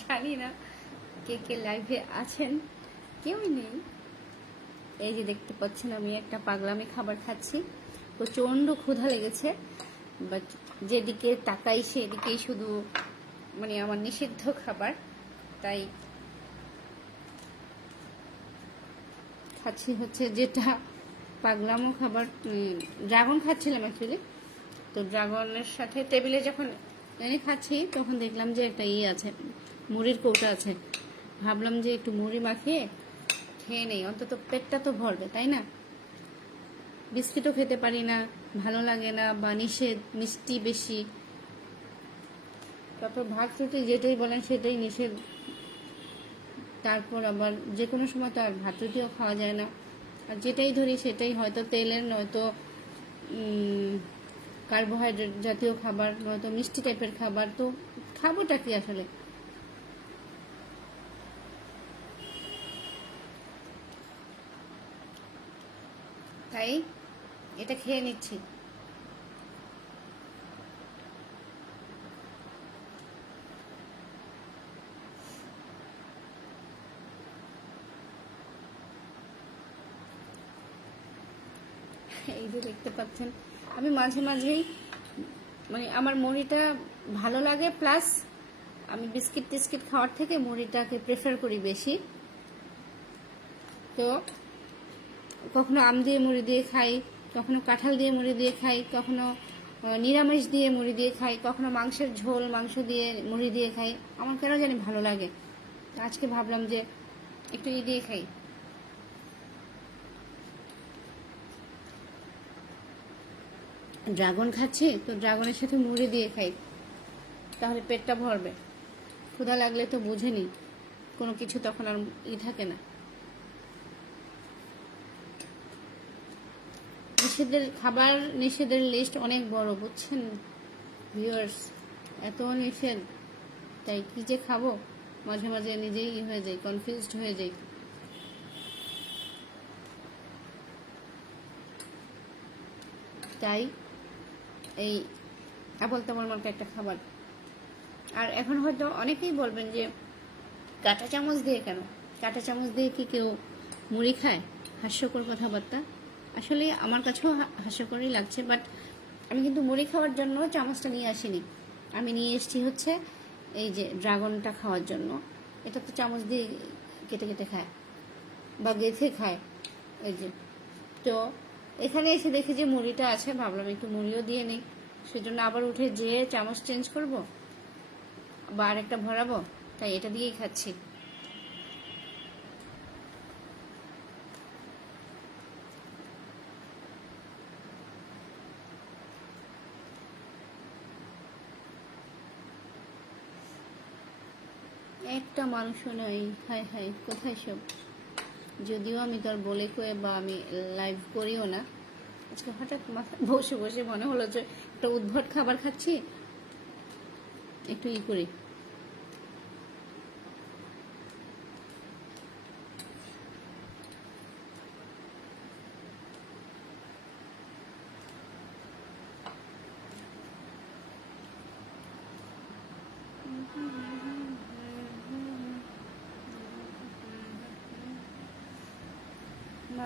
জানি না কে কে লাইভে আছেন, কেউই নেই। এই যে দেখতে পাচ্ছেন আমি একটা পাগলামি খাবার খাচ্ছি, প্রচণ্ড ক্ষুধা লেগেছে, বাট যেদিকে তাকাই সেদিকেই শুধু মানে আমার নিষিদ্ধ খাবার, তাই খাচ্ছি হচ্ছে যেটা পাগলামো খাবার। ড্রাগন খাচ্ছিলাম অ্যাকচুয়ালি, তো ড্রাগনের সাথে টেবিলে যখন এনে খাচ্ছি তখন দেখলাম যে একটা আছে, মুড়ির কৌটা আছে। ভাবলাম যে একটু মুড়ি মাখিয়ে খেয়ে নেই, অন্তত পেটটা তো ভরবে, তাই না? বিস্কিটও খেতে পারি না, ভালো লাগে না, বা নিষেধ, মিষ্টি বেশি। তারপর ভাত রুটি যেটাই বলেন সেটাই নিষেধ। তারপর আবার যে কোনো সময় তো আর ভাত রুটিও খাওয়া যায় না, আর যেটাই ধরি সেটাই হয়তো তেলের, নয়তো কার্বোহাইড্রেট জাতীয় খাবার, নয়তো মিষ্টি টাইপের খাবার। তো খাবোটা কি আসলে? তাই এটা খেয়ে নিচ্ছি। এই যে দেখতে পাচ্ছেন আমি মাঝে মাঝেই মানে আমার মুড়িটা ভালো লাগে, প্লাস আমি বিস্কিট টিস্কিট খাওয়ার থেকে মুড়িটাকে প্রেফার করি বেশি। তো কখনো আম দিয়ে মুড়ি দিয়ে খাই, কখনো কাঁঠাল দিয়ে মুড়ি দিয়ে খাই, কখনো নিরামিষ দিয়ে মুড়ি দিয়ে খাই, কখনো মাংসের ঝোল মাংস দিয়ে মুড়ি দিয়ে খাই। আমার কেন জানি ভালো লাগে, আজকে ভাবলাম যে একটু দিয়ে খাই। ড্রাগন খাচ্ছি তো ড্রাগনের সাথে মুড়ি দিয়ে খাই, তাহলে পেটটা ভরবে। ক্ষুধা লাগলে তো বুঝেনি কোনো কিছু তখন আর থাকে না। নিষেধের খাবার, নিষেধের লিস্ট অনেক বড়, বুঝছেন ভিউয়ার্স? এত নিষেধ, তাই কি যে খাবো, মাঝে মাঝে নিজেই হয়ে যাই, কনফিউজড হয়ে যাই। তাই এই আবল তাবল মার্কা একটা খাবার। আর এখন হয়তো অনেকেই বলবেন যে কাঁটা চামচ দিয়ে কেন, কাঁটা চামচ দিয়ে কি কেউ মুড়ি খায়? হাস্যকর কথাবার্তা। আসলে আমার কাছেও হাস্যকরই লাগছে, বাট আমি কিন্তু মুড়ি খাওয়ার জন্য চামচটা নিয়ে আসিনি। আমি নিয়ে এসেছি হচ্ছে এই যে ড্রাগনটা খাওয়ার জন্য। এটা তো চামচ দিয়ে কেটে কেটে খায় বা গেঁথে খায়, এই যে। তো এখানে এসে দেখি যে মুড়িটা আছে, ভাবলাম একটু মুড়িও দিয়ে নিই। সেজন্য আবার উঠে যেয়ে চামচ চেঞ্জ করব বা আরেকটা ভরাবো, তাই এটা দিয়েই খাচ্ছি। একটা মাংস নাই, হাই হাই, কোথায় সব? যদিও আমি তো আর বলে কয়ে বা আমি লাইভ করিও না, আজকে হঠাৎ মাথা বসে বসে মনে হলো যে একটা উদ্ভট খাবার খাচ্ছি, একটু করি।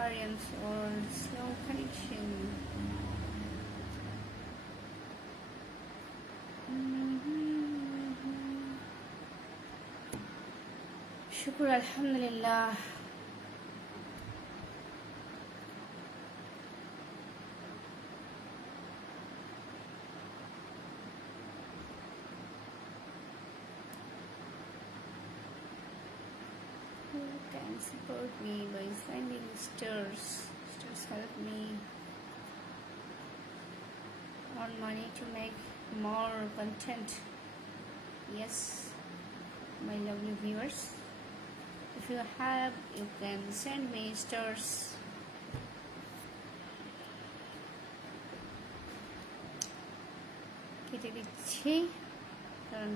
Variance or slow connection. শুকুর আলহামদুলিল্লাহ। Who can support me by sending stars? Stars help me earn money to make more content. Yes, my lovely viewers, if you have, you can send me stars. কেটে দিচ্ছি কারণ